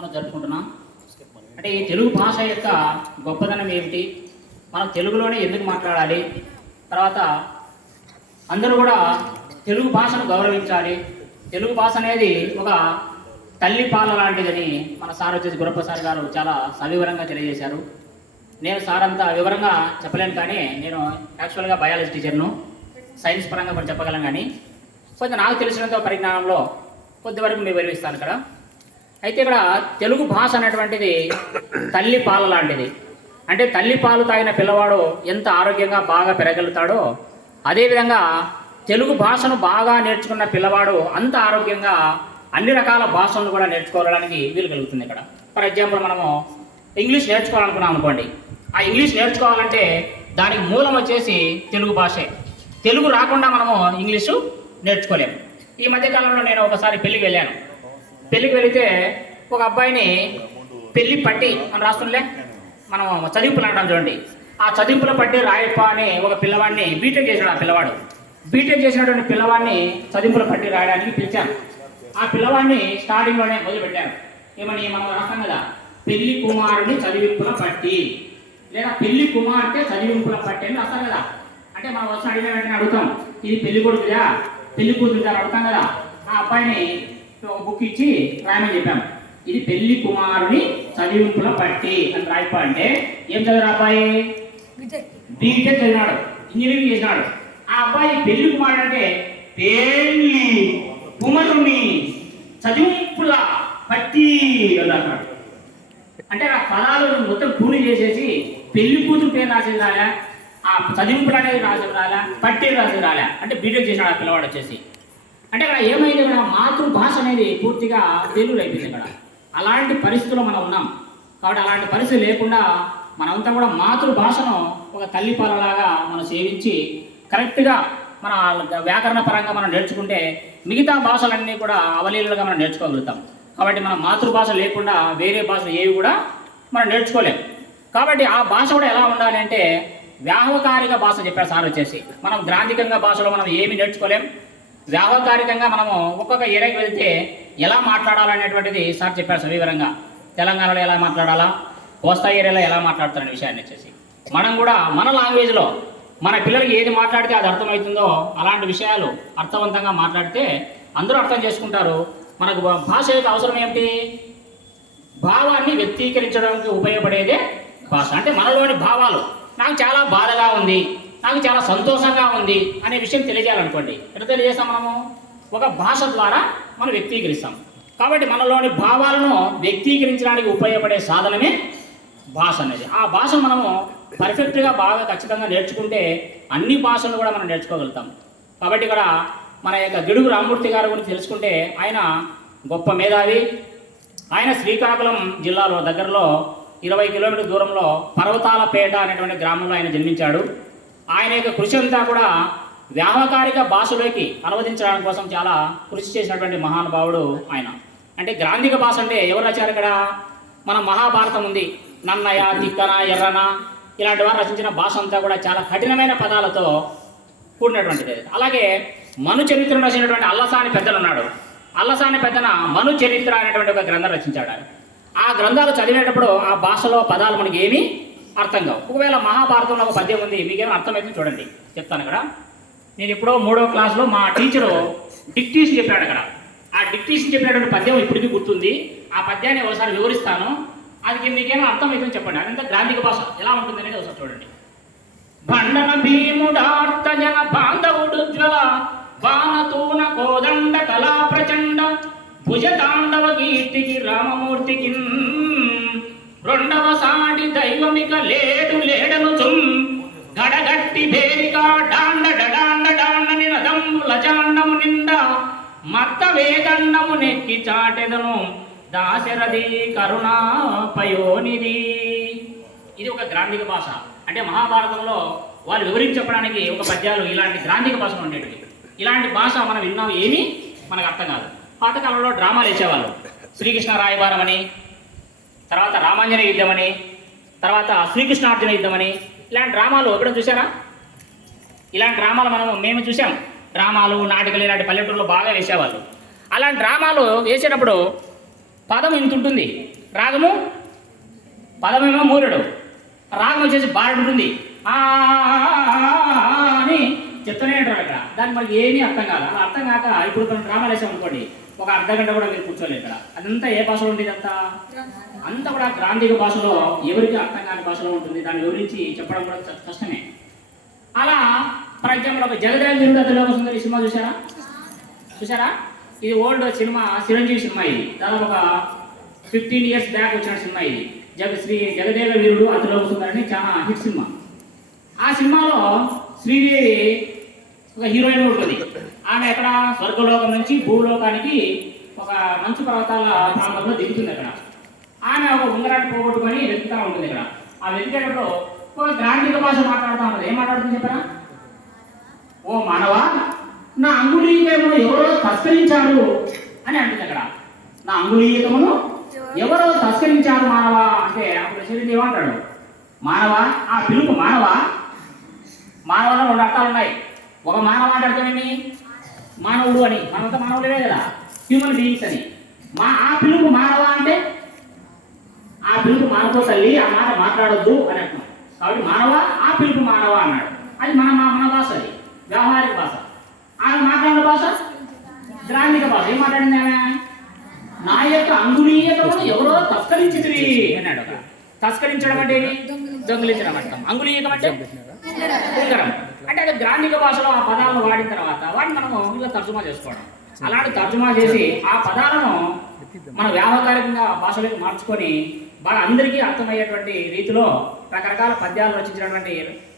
మనం జరుపుకుంటున్నాం. అంటే ఈ తెలుగు భాష యొక్క గొప్పదనం ఏమిటి, మనం తెలుగులోనే ఎందుకు మాట్లాడాలి, తర్వాత అందరూ కూడా తెలుగు భాషను గౌరవించాలి. తెలుగు భాష అనేది ఒక తల్లి పాల లాంటిదని మన సార్ వచ్చేసి గురప్ప గారు చాలా సవివరంగా తెలియజేశారు. నేను సార్ అంతా వివరంగా చెప్పలేను, కానీ నేను యాక్చువల్గా బయాలజీ టీచర్ను, సైన్స్ పరంగా కూడా చెప్పగలను. కానీ కొంచెం నాకు తెలిసినంత పరిజ్ఞానంలో కొద్దివరకు మేము వివరిస్తాను ఇక్కడ. అయితే ఇక్కడ తెలుగు భాష అనేటువంటిది తల్లి పాల లాంటిది. అంటే తల్లి పాలు తాగిన పిల్లవాడు ఎంత ఆరోగ్యంగా బాగా పెరగలుగుతాడో, అదేవిధంగా తెలుగు భాషను బాగా నేర్చుకున్న పిల్లవాడు అంత ఆరోగ్యంగా అన్ని రకాల భాషలను కూడా నేర్చుకోవడానికి వీలు కలుగుతుంది. ఇక్కడ ఫర్ ఎగ్జాంపుల్ మనము ఇంగ్లీష్ నేర్చుకోవాలనుకున్నాం అనుకోండి, ఆ ఇంగ్లీష్ నేర్చుకోవాలంటే దానికి మూలం వచ్చేసి తెలుగు భాషే. తెలుగు రాకుండా మనము ఇంగ్లీషు నేర్చుకోలేము. ఈ మధ్యకాలంలో నేను ఒకసారి పెళ్ళికి వెళ్ళాను. పెళ్ళికి వెళితే ఒక అబ్బాయిని పెళ్ళి పట్టి అని రాస్తుండే, మనం చదింపులు అంటాం చూడండి, ఆ చదింపుల పట్టి రాయప్ప అని ఒక పిల్లవాడిని బీటెక్ చేశాడు. ఆ పిల్లవాడు బీటెక్ చేసినటువంటి పిల్లవాడిని చదింపుల పట్టి రాయడానికి పిలిచాను. ఆ పిల్లవాడిని స్టార్టింగ్లోనే మొదలుపెట్టాను. ఏమని మనం రాస్తాం కదా, పెళ్లి కుమారుని చదివింపుల పట్టి, లేదా పెళ్లి కుమార్తె చదివింపుల పట్టి అని రాస్తాం కదా. అంటే మనం వచ్చి అడిగిన వెంటనే అడుగుతాం, ఇది పెళ్లి కొడుకుదా పెళ్లి కూతురుదా అడుగుతాం కదా. ఆ అబ్బాయిని ఒక బుక్ ఇచ్చి రాయమని చెప్పాము. ఇది పెళ్లి కుమారుని చదివింపుల పట్టి అని రాయప్ప అంటే ఏం చదివారు అబ్బాయి? బీటెక్ చదివినాడు, ఇంజనీరింగ్ చేసినాడు. ఆ అబ్బాయి పెళ్లి కుమారుడు అంటే పెళ్లి కుమారుని చదివింపుల పట్టి అన్నాడు. అంటే ఆ పదాలు మొత్తం కూలి చేసేసి పెళ్లి కూతురు పేరు రాసేది రాలే, ఆ చదివింపులు అనేది రాసేది రాలే, పట్టి రాసేది రాలే. అంటే బీటెక్ చేసినాడు ఆ పిల్లవాడు వచ్చేసి. అంటే ఇక్కడ ఏమైంది, ఇక్కడ మాతృభాష అనేది పూర్తిగా తెలుగు అయిపోయింది. ఇక్కడ అలాంటి పరిస్థితుల్లో మనం ఉన్నాం. కాబట్టి అలాంటి పరిస్థితి లేకుండా మనమంతా కూడా మాతృభాషను ఒక తల్లిపాలలాగా మనం సేవించి కరెక్ట్గా మన వ్యాకరణ పరంగా మనం నేర్చుకుంటే మిగతా భాషలన్నీ కూడా అవలీలుగా మనం నేర్చుకోగలుగుతాం. కాబట్టి మన మాతృభాష లేకుండా వేరే భాషలు ఏవి కూడా మనం నేర్చుకోలేం. కాబట్టి ఆ భాష కూడా ఎలా ఉండాలి అంటే వ్యావహారిక భాష చెప్పారు సార్ వచ్చేసి. మనం గ్రాంధికంగా భాషలో మనం ఏమి నేర్చుకోలేం. వ్యావహారికంగా మనము ఒక్కొక్క ఏరియాకి వెళ్తే ఎలా మాట్లాడాలనేటువంటిది సార్ చెప్పారు సవివరంగా. తెలంగాణలో ఎలా మాట్లాడాలా, కోస్తా ఏరియాలో ఎలా మాట్లాడతారనే విషయాన్ని వచ్చేసి మనం కూడా మన లాంగ్వేజ్లో మన పిల్లలకి ఏది మాట్లాడితే అది అర్థమవుతుందో అలాంటి విషయాలు అర్థవంతంగా మాట్లాడితే అందరూ అర్థం చేసుకుంటారు. మనకు భాష యొక్క అవసరం ఏమిటి? భావాన్ని వ్యక్తీకరించడానికి ఉపయోగపడేదే భాష. అంటే మనలోని భావాలు, నాకు చాలా బాధగా ఉంది, నాకు చాలా సంతోషంగా ఉంది అనే విషయం తెలియజేయాలనుకోండి, ఎట్లా తెలియజేస్తాం? మనము ఒక భాష ద్వారా మనం వ్యక్తీకరిస్తాం. కాబట్టి మనలోని భావాలను వ్యక్తీకరించడానికి ఉపయోగపడే సాధనమే భాష అనేది. ఆ భాష మనము పర్ఫెక్ట్గా బాగా ఖచ్చితంగా నేర్చుకుంటే అన్ని భాషలను కూడా మనం నేర్చుకోగలుగుతాం. కాబట్టి ఇక్కడ మన యొక్క గిడుగు రామ్మూర్తి గారి గురించి తెలుసుకుంటే ఆయన గొప్ప మేధావి. ఆయన శ్రీకాకుళం జిల్లాలో దగ్గరలో 20 కిలోమీటర్ల దూరంలో పర్వతాలపేట అనేటువంటి గ్రామంలో ఆయన జన్మించాడు. ఆయన యొక్క కృషి అంతా కూడా వ్యావహారిక భాషలోకి అనువదించడానికి కోసం చాలా కృషి చేసినటువంటి మహానుభావుడు ఆయన. అంటే గ్రాంధిక భాష అంటే ఎవరు రచారు? ఇక్కడ మన మహాభారతం ఉంది, నన్నయ, తిక్కన, ఎర్రన ఇలాంటి వారు రచించిన భాష అంతా కూడా చాలా కఠినమైన పదాలతో కూడినటువంటిది. అలాగే మను చరిత్రను రచించినటువంటి అల్లసాని పెద్దలు ఉన్నాడు. అల్లసాని పెద్దన మను చరిత్ర అనేటువంటి ఒక గ్రంథం రచించాడు. ఆ గ్రంథాలు చదివేటప్పుడు ఆ భాషలో పదాలు మనకి ఏమీ అర్థం కావు. ఒకవేళ మహాభారతంలో ఒక పద్యం ఉంది, మీకేమో అర్థమైంది చూడండి, చెప్తాను. ఇక్కడ నేను ఎప్పుడో 3వ క్లాస్లో మా టీచరు డిక్టేషన్ చెప్పాడు. అక్కడ ఆ డిక్టేషన్ చెప్పినటువంటి పద్యం ఇప్పటికీ గుర్తుంది. ఆ పద్యాన్ని ఒకసారి వివరిస్తాను, అది మీకేమో అర్థమవుతుందని చెప్పండి. అదంతా గ్రాంధిక భాష ఎలా ఉంటుంది అనేది ఒకసారి చూడండి. భండన భీముడార్త జన బాంధవుడు జ్వల వానతూన కోదండ కళా ప్రచండ భుజ తాండవ కీర్తికి రామమూర్తికి రెండవ సాడి దైవమిక లేడు లేడను చుమ్ గడగట్టి భేరిక డాండ డడాండ డాండ నినదమ్ముల చాండము నిండా మత్త వేదండము నెక్కి చాటెదను దాశరథి కరుణా పయోనిధి. ఇది ఒక గ్రాంధిక భాష. అంటే మహాభారతంలో వాళ్ళు వివరించి చెప్పడానికి ఒక పద్యాలు ఇలాంటి గ్రాంధిక భాషలు ఉండేవి. ఇలాంటి భాష మనం విన్నాం, ఏమీ మనకు అర్థం కాదు. పాతకాలంలో డ్రామాలు వేసేవాళ్ళు, శ్రీకృష్ణ రాయబారం అని, తర్వాత రామాంజనేయ యుద్ధం అని, తర్వాత శ్రీకృష్ణార్జున యుద్ధం అని, ఇలాంటి డ్రామాలు ఎక్కడ చూసారా? ఇలాంటి డ్రామాలు మేము చూసాం. డ్రామాలు, నాటికలు ఇలాంటి పల్లెటూరులో బాగా వేసేవాళ్ళు. అలాంటి డ్రామాలు వేసేటప్పుడు పదం ఇంత ఉంటుంది, రాగము పదమేమో మూలుడు, రాగం వచ్చేసి బారుడు ఉంటుంది అని చెప్తూనే ఉంటారు ఇక్కడ. దానికి మనకి ఏమీ అర్థం కాదు. అలా అర్థం కాక ఇప్పుడు మనం డ్రామాలు వేసాం అనుకోండి, ఒక అర్ధ గంట కూడా మీరు కూర్చోలేదు ఇక్కడ. అదంతా ఏ భాషలో ఉంటుంది? అంతా కూడా గ్రాంధిక భాషలో, ఎవరికి అర్థం కాని భాషలో ఉంటుంది. దాని గురించి చెప్పడం కూడా కష్టమే. అలా ఫర్ ఎగ్జాంపుల్ ఒక జగదేవ వీరుడు అతిలోక సుందరి సినిమా చూసారా? ఇది ఓల్డ్ సినిమా, చిరంజీవి సినిమా. ఇది దాదాపు ఒక 15 years బ్యాక్ వచ్చిన సినిమా. ఇది జగదేవ వీరుడు అతిలోక సుందరి అని చాలా హిట్ సినిమా. ఆ సినిమాలో శ్రీదేవి ఒక హీరోయిన్ ఉంటుంది. ఆమె ఎక్కడ స్వర్గలోకం నుంచి భూలోకానికి ఒక మంచు పర్వతాల ప్రాంతంలో దిగుతుంది. అక్కడ ఆమె ఒక ఉంగరాన్ని పోగొట్టుకొని వెతుకుతూ ఉంటుంది. ఇక్కడ ఆ వెతికేటప్పుడు ఒక గ్రాంధిక భాష మాట్లాడుతూ ఉంటుంది. ఏం మాట్లాడుతుంది చెప్పరా? ఓ మానవా, నా అంగుళీయకమును ఎవరో తస్కరించారు అని అంటుంది. అక్కడ నా అంగుళీయకమును ఎవరో తస్కరించారు మానవా అంటే అప్పుడు చిరంజీవి ఏమంటాడు? మానవా, ఆ పిలుపు మానవా. మానవులో 2 అర్థాలు ఉన్నాయి. ఒక మానవ అంటే అర్థమేమి? మానవుడు అని. మనమంతా మానవులే కదా, హ్యూమన్ బీయింగ్స్ అని. ఆ పిలుపు మానవ అంటే ఆ పిలుపు మానవ తల్లి, ఆ మాట మాట్లాడొద్దు అని అంటున్నాం. కాబట్టి మానవ, ఆ పిలుపు మానవ అన్నాడు. అది మన భాష, అది వ్యవహారిక భాష. ఆమె మాట్లాడిన భాష గ్రాంధిక భాష. ఏం మాట్లాడింది ఆమె? నా యొక్క అంగుళీయకమును ఎవరో తస్కరించితిరి అన్నాడు. తస్కరించడం అంటే ఏమి? దొంగిలించడం అంటాం. అంగుళీయకం అంటే ఉంగరం. అంటే అది గ్రాంధిక భాషలో ఆ పదాలను వాడిన తర్వాత వాటిని మనము ఇలా తర్జుమా చేసుకోవడం. అలాంటి తర్జుమా చేసి ఆ పదాలను మన వ్యావహారికంగా భాషలోకి మార్చుకొని బాగా అందరికీ అర్థమయ్యేటువంటి రీతిలో రకరకాల పద్యాలు రచించినటువంటి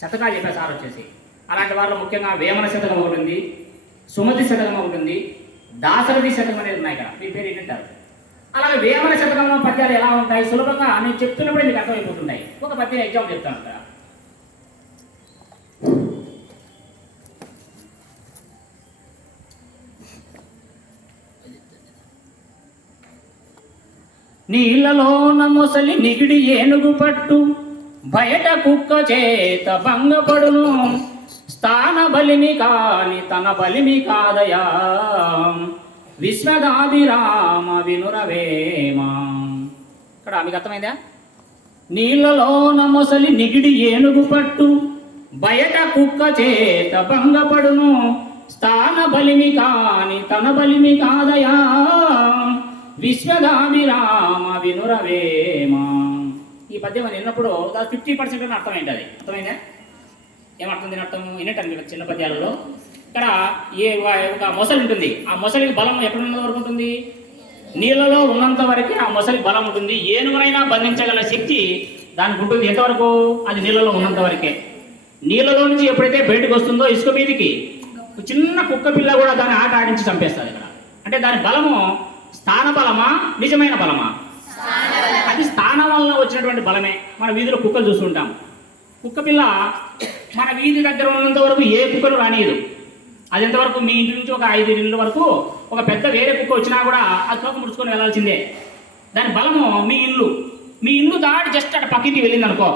శతకాలు చెప్పారు సార్ వచ్చేసి. అలాంటి వారిలో ముఖ్యంగా వేమన శతకం ఒకటి ఉంది, సుమతి శతకం ఒకటి ఉంది, దాశరథి శతకం అనేది ఉన్నాయి. ఇక్కడ మీ పేరు ఏంటంటారు? అలాగే వేమన శతకంలో పద్యాలు ఎలా ఉంటాయి సులభంగా నేను చెప్తున్నప్పుడే మీకు అర్థమైపోతున్నాయి. ఒక పద్యం ఎగ్జాంపుల్ చెప్తాను ఇక్కడ. నీళ్ళలోన మొసలి నిగిడి ఏనుగు పట్టు, బయట కుక్క చేత భంగపడును, స్థాన బలిమి కాని తన బలిమి కాదయా, విశ్వదాభిరామ వినురవేమా. ఇక్కడ మీకు అర్థమైందా? నీళ్ళలోన మొసలి నిగిడి ఏనుగు పట్టు, బయట కుక్క చేత భంగపడును, స్థాన బలిమి కాని తన బలిమి కాదయా, విశ్వదాభిరామ వినురవేమా. ఈ పద్యం అని విన్నప్పుడు 50% అని అర్థమైంది. అది అర్థమైందా? ఏమర్థం? దీని అర్థం వినేటండి చిన్న పద్యాలలో. ఇక్కడ ఒక మొసలి ఉంటుంది. ఆ మొసలికి బలం ఎక్కడున్నంత వరకు ఉంటుంది? నీళ్ళలో ఉన్నంత వరకే ఆ మొసలికి బలం ఉంటుంది. ఏనుగునైనా బంధించగల శక్తి దానికి ఉంటుంది. ఎంతవరకు? అది నీళ్ళలో ఉన్నంత వరకే. నీళ్ళలో నుంచి ఎప్పుడైతే బయటకు వస్తుందో ఇసుక మీదికి చిన్న కుక్క పిల్ల కూడా దాన్ని ఆట ఆడించి చంపేస్తుంది. ఇక్కడ అంటే దాని బలము స్థాన బలమా, నిజమైన బలమా? అది స్థానం వల్ల వచ్చినటువంటి బలమే. మన వీధిలో కుక్కలు చూస్తుంటాం. కుక్క పిల్ల మన వీధి దగ్గర ఉన్నంత వరకు ఏ కుక్కను రానియదు. అది ఎంతవరకు? మీ ఇంటి నుంచి ఒక 5 ఇళ్ళ వరకు ఒక పెద్ద వేరే కుక్క వచ్చినా కూడా అది తోక ముడుచుకొని వెళ్ళాల్సిందే. దాని బలము మీ ఇల్లు దాటి జస్ట్ అటు పక్కింటి వెళ్ళింది అనుకో,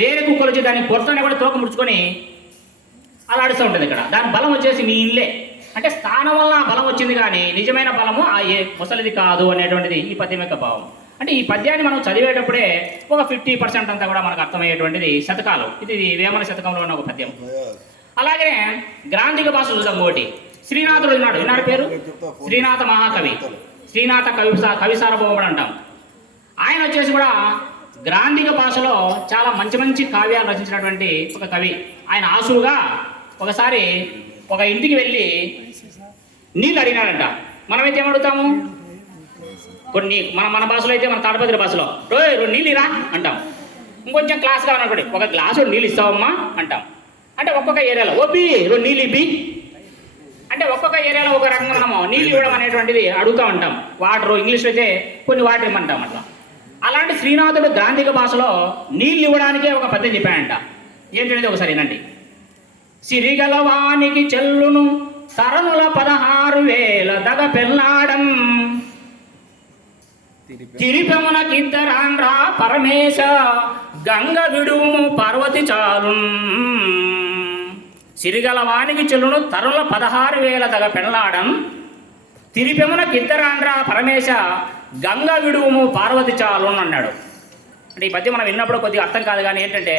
వేరే కుక్కలు వచ్చి దాన్ని పొరతోనే కూడా తోక ముడుచుకొని అలాడుతూ ఉంటుంది. ఇక్కడ దాని బలం వచ్చేసి మీ ఇల్లే. అంటే స్థానం వల్ల బలం వచ్చింది, కానీ నిజమైన బలము ఆ ఏ ముసలిది కాదు అనేటువంటిది ఈ పద్యం యొక్క భావం. అంటే ఈ పద్యాన్ని మనం చదివేటప్పుడే ఒక 50% అంతా కూడా మనకు అర్థమయ్యేటువంటిది శతకాలు. ఇది వేమన శతకంలో ఉన్న ఒక పద్యం. అలాగే గ్రాంధిక భాష చూద్దాం. ఒకటి శ్రీనాథుడు ఉన్నాడు. విన్నారు పేరు? శ్రీనాథ మహాకవి, శ్రీనాథ కవి సార్వభౌముడు అంటాం. ఆయన వచ్చేసి కూడా గ్రాంధిక భాషలో చాలా మంచి మంచి కావ్యాలు రచించినటువంటి ఒక కవి. ఆయన ఆసుగా ఒకసారి ఒక ఇంటికి వెళ్ళి నీళ్ళు అడిగినాడంట. మనమైతే ఏమడుగుతాము? కొన్ని మన భాషలో అయితే, మన తాడపత్రి భాషలో 2 నీళ్ళు ఇరా అంటాం. ఇంకొంచెం క్లాస్గా ఉన్నప్పుడు ఒక గ్లాసు నీళ్ళు ఇస్తావమ్మా అంటాం. అంటే ఒక్కొక్క ఏరియాలో 2 నీళ్ళు ఇప్పి అంటే ఒక్కొక్క ఏరియాలో ఒక రకంగా మనము నీళ్ళు ఇవ్వడం అనేటువంటిది అడుగుతూ ఉంటాం. వాటర్, ఇంగ్లీష్లో అయితే కొన్ని వాటర్ ఇమ్మంటాం అట్లా. అలాంటి శ్రీనాథుడు గ్రాంధిక భాషలో నీళ్ళు ఇవ్వడానికే ఒక పద్యం చెప్పాడంట. ఏంటనేది ఒకసారి వినండి. సిరిగలవానికి చెల్లును తరనుల 16,000 దగ పెళ్ళాడం, తిరిపెమునకిద్దరాండ్రా పరమేశ గంగ విడుము పార్వతి చాలు. సిరిగలవానికి చెల్లును తరుల 16,000 దగ పెళ్ళాడం, తిరిపెమునకిద్దరాండ్రా పరమేశ గంగ విడువము పార్వతి చాలున్ అన్నాడు. అంటే ఈ పద్యం మనం విన్నప్పుడు కొద్దిగా అర్థం కాదు, కానీ ఏంటంటే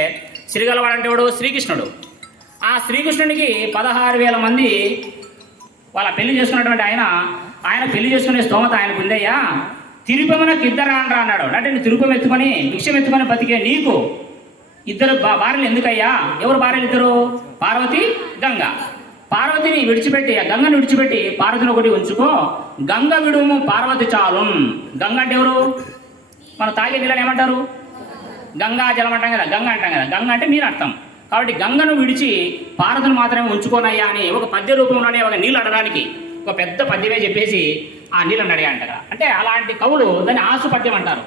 సిరిగలవాడు అంటే వాడు శ్రీకృష్ణుడు. ఆ శ్రీకృష్ణునికి 16,000 మంది వాళ్ళ పెళ్లి చేసుకున్నటువంటి ఆయన పెళ్లి చేసుకునే స్తోమత ఆయనకు ఉందయ్యా, తిరుపమునకు ఇద్దరు అనరా అన్నాడు. అంటే నేను తిరుపం ఎత్తుకొని భిక్షం ఎత్తుకొని బతికే నీకు ఇద్దరు భార్యలు ఎందుకయ్యా? ఎవరు భార్యలు ఇద్దరు? పార్వతి, గంగ. పార్వతిని విడిచిపెట్టి, గంగను విడిచిపెట్టి పార్వతిని ఒకటి ఉంచుకో. గంగ విడుము పార్వతి చాలు. గంగ అంటే ఎవరు? మన తాగే నీళ్ళని ఏమంటారు? గంగా జలం అంటాం కదా, గంగ అంటాం కదా. గంగ అంటే నీరు అర్థం. కాబట్టి గంగను విడిచి పార్వతిని మాత్రమే ఉంచుకోనయ్యా అని ఒక పద్య రూపంలోనే ఒక నీళ్ళు అడగడానికి ఒక పెద్ద పద్యమే చెప్పేసి ఆ నీళ్ళని అడిగాంట. అంటే అలాంటి కవులు దాన్ని ఆసు పద్యం అంటారు.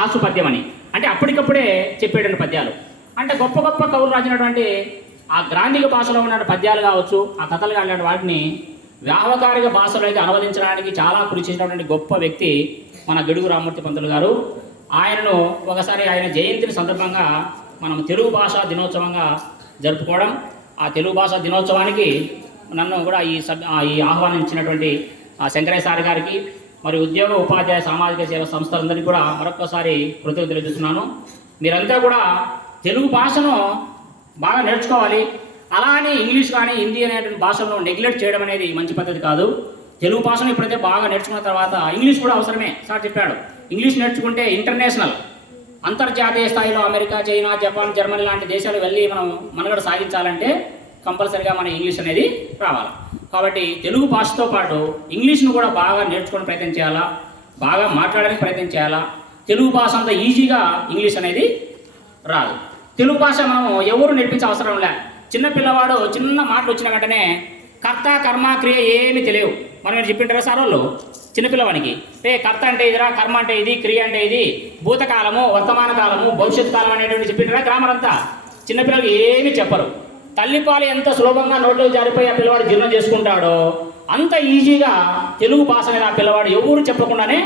ఆసు పద్యం అని అంటే అప్పటికప్పుడే చెప్పేటువంటి పద్యాలు. అంటే గొప్ప గొప్ప కవులు రాసినటువంటి ఆ గ్రాంధిక భాషలో ఉన్న పద్యాలు కావచ్చు, ఆ కథలు కాని వాటిని వ్యావహారిక భాషలోకి అనువదించడానికి చాలా కృషి చేసినటువంటి గొప్ప వ్యక్తి మన గిడుగు రామ్మూర్తి పంతులు గారు. ఆయనను ఒకసారి ఆయన జయంతిని సందర్భంగా మనం తెలుగు భాషా దినోత్సవంగా జరుపుకోవడం, ఆ తెలుగు భాషా దినోత్సవానికి నన్ను కూడా ఈ ఆహ్వానించినటువంటి శంకరయ్య సార్ గారికి మరి ఉద్యోగ ఉపాధ్యాయ సామాజిక సేవ సంస్థలందరికీ కూడా మరొకసారి కృతజ్ఞతలు తెలుస్తున్నాను. మీరంతా కూడా తెలుగు భాషను బాగా నేర్చుకోవాలి. అలా అని ఇంగ్లీష్ కానీ హిందీ అనేటువంటి భాషలను నెగ్లెక్ట్ చేయడం అనేది మంచి పద్ధతి కాదు. తెలుగు భాషను ఎప్పుడైతే బాగా నేర్చుకున్న తర్వాత ఇంగ్లీష్ కూడా అవసరమే. సార్ చెప్పాడు, ఇంగ్లీష్ నేర్చుకుంటే ఇంటర్నేషనల్ అంతర్జాతీయ స్థాయిలో అమెరికా, చైనా, జపాన్, జర్మనీ లాంటి దేశాలు వెళ్ళి మనం మనుగడ సాగించాలంటే కంపల్సరిగా మన ఇంగ్లీష్ అనేది రావాలి. కాబట్టి తెలుగు భాషతో పాటు ఇంగ్లీష్ను కూడా బాగా నేర్చుకునే ప్రయత్నం చేయాలా, బాగా మాట్లాడడానికి ప్రయత్నం చేయాలా. తెలుగు భాష అంత ఈజీగా ఇంగ్లీష్ అనేది రాదు. తెలుగు భాష మనం ఎవరు నేర్పించే అవసరం లే. చిన్న పిల్లవాడు చిన్న మాటలు వచ్చిన వెంటనే కర్త, కర్మ, క్రియ ఏమీ తెలియవు. మనం మీరు చెప్పింటారా సార్ వాళ్ళు చిన్నపిల్లవానికి, కర్త అంటే ఇదిరా, కర్మ అంటే ఇది, క్రియ అంటే ఇది, భూతకాలము, వర్తమాన కాలము, భవిష్యత్ కాలం అనేటువంటి చెప్పింటారా గ్రామర్ అంతా. చిన్నపిల్లలకి ఏమీ చెప్పరు. తల్లిపాలు ఎంత సులభంగా నోట్లో జారిపోయి ఆ పిల్లవాడు జీర్ణం చేసుకుంటాడో అంత ఈజీగా తెలుగు భాష అనేది ఆ పిల్లవాడు ఎవరు చెప్పకుండానే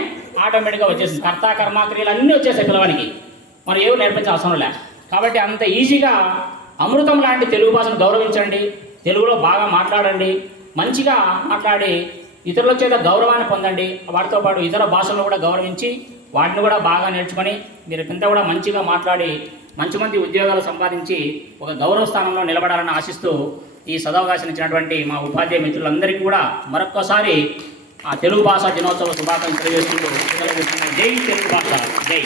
ఆటోమేటిక్గా వచ్చేసింది. కర్త, కర్మ, క్రియలు అన్నీ వచ్చేసాయి పిల్లవాడికి. మనం ఎవరు నేర్పించే అవసరం లే. కాబట్టి అంత ఈజీగా అమృతం లాంటి తెలుగు భాషను గౌరవించండి, తెలుగులో బాగా మాట్లాడండి, మంచిగా మాట్లాడి ఇతరుల చేత గౌరవాన్ని పొందండి. వాటితో పాటు ఇతర భాషలను కూడా గౌరవించి వాటిని కూడా బాగా నేర్చుకొని మీరు కింద కూడా మంచిగా మాట్లాడి మంచి మంది ఉద్యోగాలు సంపాదించి ఒక గౌరవ స్థానంలో నిలబడాలని ఆశిస్తూ ఈ సదవకాశం ఇచ్చినటువంటి మా ఉపాధ్యాయ మిత్రులందరికీ కూడా మరొక్కసారి ఆ తెలుగు భాషా దినోత్సవ శుభాకాంక్షలు తెలియజేసుకుంటూ జై తెలుగు భాష, జై.